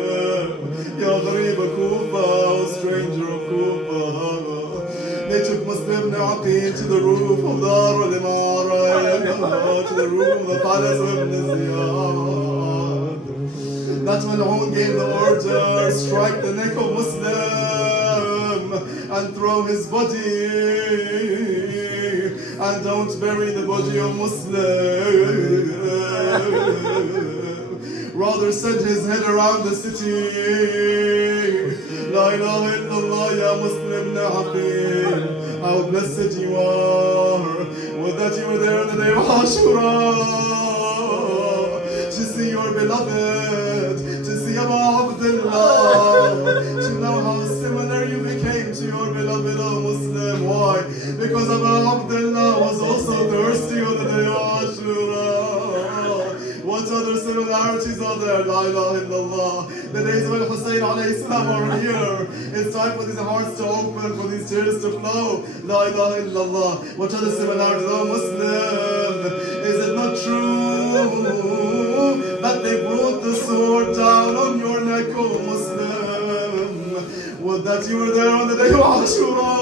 Ya Gharib Kufa, oh stranger of Kufa. They took Muslim ibn Aqil to the roof of Dar al-Imara, to the roof of the palace of Ibn Ziyad. That Mal'un gave the order, strike the neck of Muslim and throw his body, and don't bury the body of Muslim. Rather send his head around the city. La ilaha illallah, Ya Muslim Na'aqim. How blessed you are. Would that you were there on the day of Ashura to see your beloved, to see Abu Abdullah, to know how similar you became to your beloved Muslim. Why? Because Abu Abdullah was also thirsty on the day of Ashura. What other similarities are there? La ilaha illallah. The days of Al-Hussein alayhi salam are here. It's time for these hearts to open, for these tears to flow. La ilaha illallah. What other similarities? Oh Muslim, is it not true that they brought the sword down on your neck, oh Muslim? Would that you were there on the day of Ashura.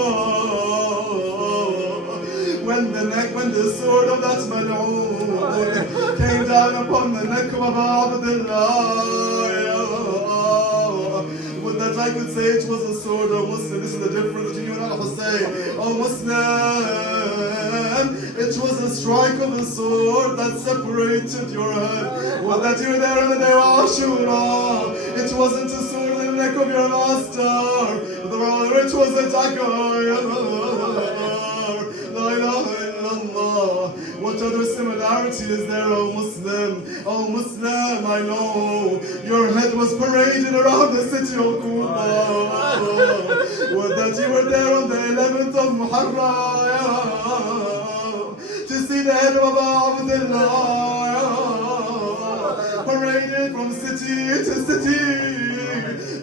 When the sword of that mal'oon came down upon the neck of Abu Abdullah, would that I could say it was a sword, oh Muslim. This is the difference between you and Al-Hussein. Oh Muslim, it was a strike of a sword that separated your head. Would that you were there on the day of Ashura. It wasn't a sword in the neck of your master, but rather it was a dagger. La ilaha illallah. What other similarity is there, oh Muslim? Oh Muslim, I know your head was paraded around the city of Kufa. Would that you were there on the 11th of Muharram to see the head of Abu Abdullah paraded from city to city.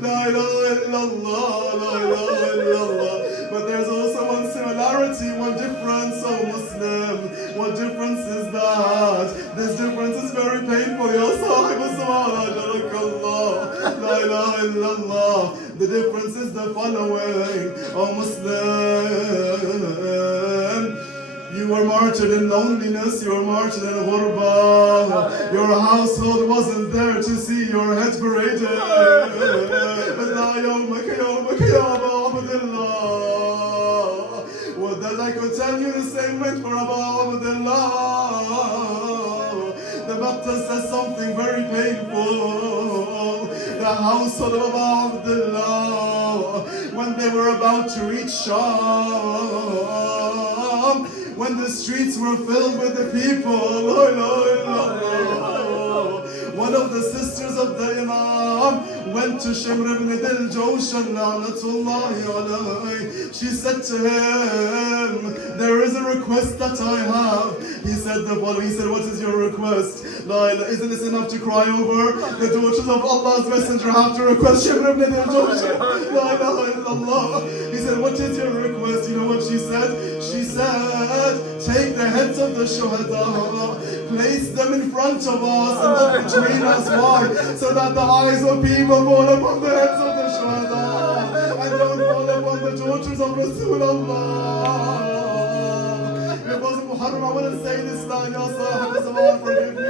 La ilaha illallah, la ilaha illallah. But there's also one similarity, one difference, oh Muslim. What difference is that? This difference is very painful. Ya Sahib as-Samana, Jarakallah. La ilaha illallah. The difference is the following, oh Muslim. You were martyred in loneliness, you were martyred in ghurba. Your household wasn't there to see your head paraded. La yawmaka yawmaka ya Abu Abdullah. Would that I could tell you the same went for Abu Abdullah. The Baptist says something very painful. The household of Abu Abdullah, when they were about to reach Sham, when the streets were filled with the people, one of the sisters of the Imam went to Shimr ibn Dil-Jawshan, la'natullahi alayhi. She said to him, there is a request that I have. He said the following, he said, what is your request? Isn't this enough to cry over? The daughters of Allah's Messenger have to request Shimr ibn Dil-Jawshan. La ilaha illallah. He said, what is your request? You know what she said? She said, take the heads of the shuhada, place them in front of us and not between us. Why? So that the eyes of people fall upon the heads of the shuhada and don't fall upon the daughters of Rasulullah. If it wasn't Muharram, I wouldn't say this line. Ya Sahib as-Zaman, forgive me.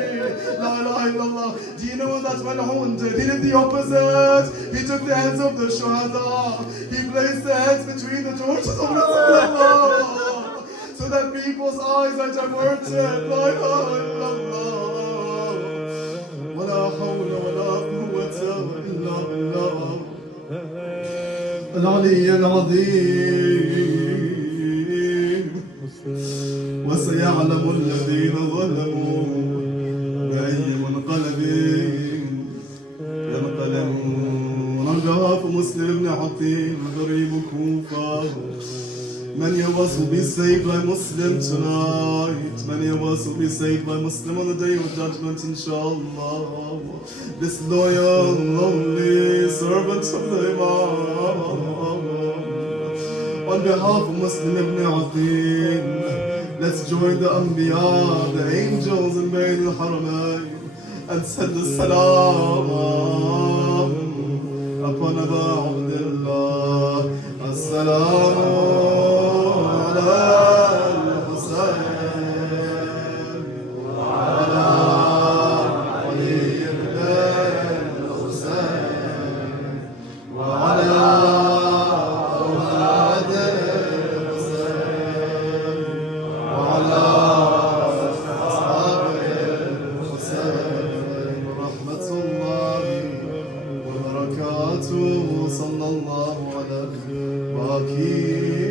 La ilaha illallah. Do you know what that Mal'oon did? He did the opposite. He took the heads of the shuhada. He placed the heads between the daughters of Rasulullah, so that people's eyes are diverted. La ilaha illallah. Wa la hawla wa la quwwata illa billah. Al-Ali al-Azim. وسيعلم الذين ظلموا بأي منقلب ينقلبون. On behalf of Muslim Hatim, Gharib Kufa, many of us will be saved by Muslim tonight. Many of us will be saved by Muslim on the day of judgment, inshallah. This loyal, lonely servant of the Imam. On behalf of Muslim ibn Atin, let's join the Anbiya, the angels in Bayn al-Haramayn, and send the salam upon Abu Abdullah. As-salamu ala al-Husayn wa ala Ali ibn al-Husayn wa ala صلى لك باكين